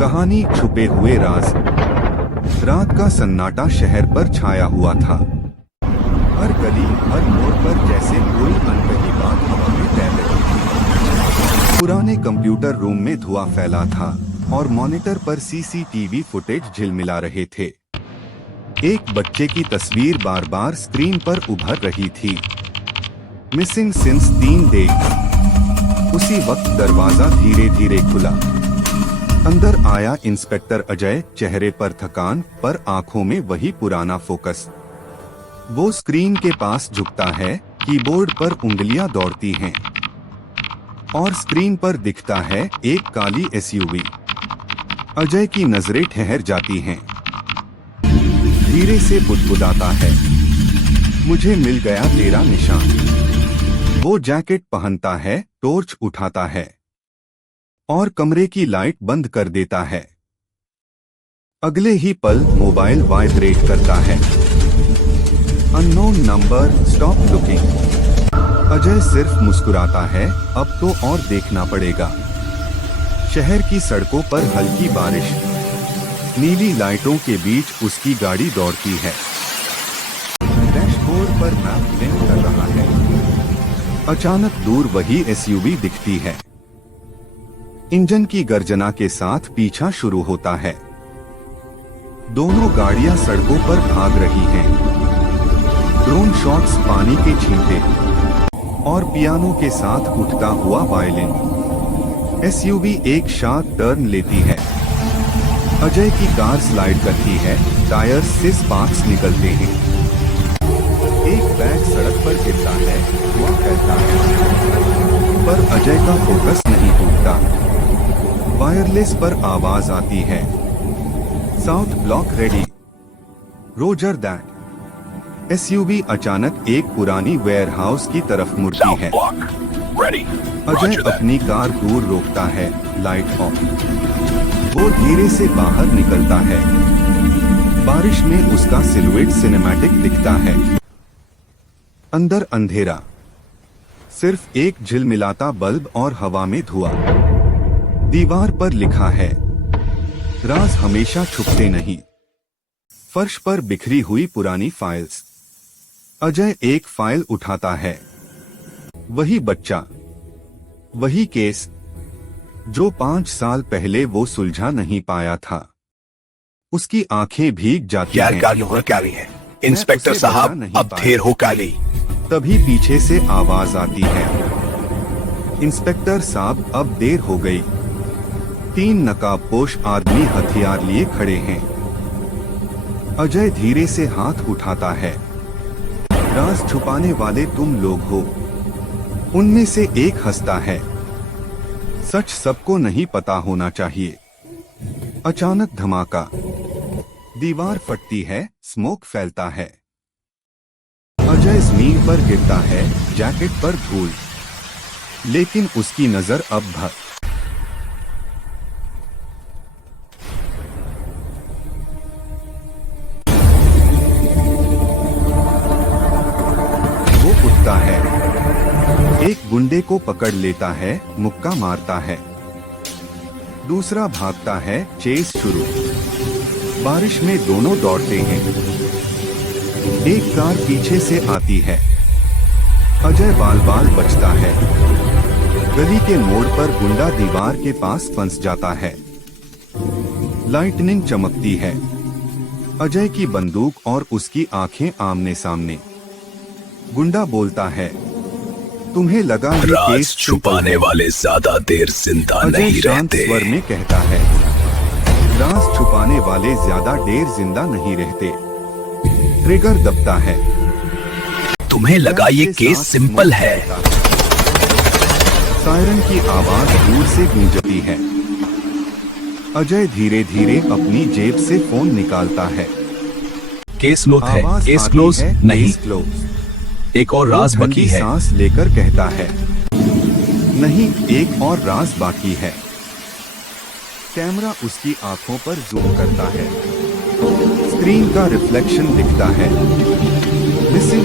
कहानी छुपे हुए राज। रात का सन्नाटा शहर पर छाया हुआ था। हर गली, हर मोड़ पर जैसे कोई अनकही बात हवा में तैर रही थी। पुराने कंप्यूटर रूम में धुआं फैला था और मॉनिटर पर सीसीटीवी फुटेज झिलमिला रहे थे। एक बच्चे की तस्वीर बार बार स्क्रीन पर उभर रही थी। Missing since 3 days. उसी वक्त दरवाजा धीरे धीरे खुला। अंदर आया इंस्पेक्टर अजय, चेहरे पर थकान पर आंखों में वही पुराना फोकस। वो स्क्रीन के पास झुकता है, कीबोर्ड पर उंगलियां दौड़ती हैं और स्क्रीन पर दिखता है एक काली एसयूवी। अजय की नजरें ठहर जाती हैं। धीरे से बुदबुदाता है, मुझे मिल गया तेरा निशान। वो जैकेट पहनता है, टॉर्च उठाता है और कमरे की लाइट बंद कर देता है। अगले ही पल मोबाइल वाइब्रेट करता है। Unknown number, stop looking. Ajay सिर्फ मुस्कुराता है, अब तो और देखना पड़ेगा। शहर की सड़कों पर हल्की बारिश, नीली लाइटों के बीच उसकी गाड़ी दौड़ती है। डैशबोर्ड पर मैप ब्लिंक कर रहा है। अचानक दूर वही एसयूवी दिखती है। इंजन की गर्जना के साथ पीछा शुरू होता है। दोनों गाड़ियां सड़कों पर भाग रही हैं। ड्रोन शॉट्स, पानी के छींटे और पियानो के साथ उठता हुआ वायलिन। एसयूवी एक शार्प टर्न लेती है। अजय की कार स्लाइड करती है, टायर्स से स्पार्क्स निकलते हैं। एक बैग सड़क पर गिरता है, धुआं फैलता है, पर अजय का फोकस नहीं टूटता। वायरलेस पर आवाज आती है, south block ready, Roger that. SUV अचानक एक पुरानी वेयरहाउस की तरफ मुड़ती है। अजय अपनी कार दूर रोकता है, लाइट ऑफ। वो धीरे से बाहर निकलता है। बारिश में उसका सिलुएट सिनेमैटिक दिखता है। अंदर अंधेरा, सिर्फ एक झिलमिलाता बल्ब और हवा में धुआं। दीवार पर लिखा है, राज हमेशा छुपते नहीं। फर्श पर बिखरी हुई पुरानी फाइल्स। अजय एक फाइल उठाता है। वही बच्चा, वही केस जो 5 साल पहले वो सुलझा नहीं पाया था। उसकी आंखें भीग जाती हैं। इंस्पेक्टर साहब, अब देर हो गई। तभी पीछे से आवाज आती है, इंस्पेक्टर साहब अब देर हो गई। 3 नकाबपोश आदमी हथियार लिए खड़े हैं। अजय धीरे से हाथ उठाता है। राज छुपाने वाले तुम लोग हो। उनमें से एक हंसता है। सच सबको नहीं पता होना चाहिए। अचानक धमाका, दीवार फटती है, स्मोक फैलता है। अजय जमीन पर गिरता है, जैकेट पर धूल, लेकिन उसकी नजर अब भर। वो उठता है, एक गुंडे को पकड़ लेता है, मुक्का मारता है। दूसरा भागता है, चेस शुरू। बारिश में दोनों दौड़ते हैं। एक कार पीछे से आती है। अजय बाल बाल बचता है। गली के मोड़ पर गुंडा दीवार के पास फंस जाता है। लाइटनिंग चमकती है। अजय की बंदूक और उसकी आंखें आमने सामने। गुंडा बोलता है, तुम्हें लगा ये केस छुपाने वाले ज्यादा देर जिंदा नहीं रहते। स्वर में कहता है, राज छुपाने वाले ज्यादा देर जिंदा नहीं रहते। ट्रिगर दबता है। तुम्हें लगा ये केस सिंपल है। सायरन की आवाज दूर से गूंजती है। अजय धीरे धीरे अपनी जेब से फोन निकालता है। केस क्लोज है, केस क्लोज नहीं, एक और राज बाकी है। सांस लेकर कहता है, नहीं, एक और राज बाकी है। कैमरा उसकी आंखों पर जूम करता है। स्क्रीन का रिफ्लेक्शन दिखता है। मिसिंग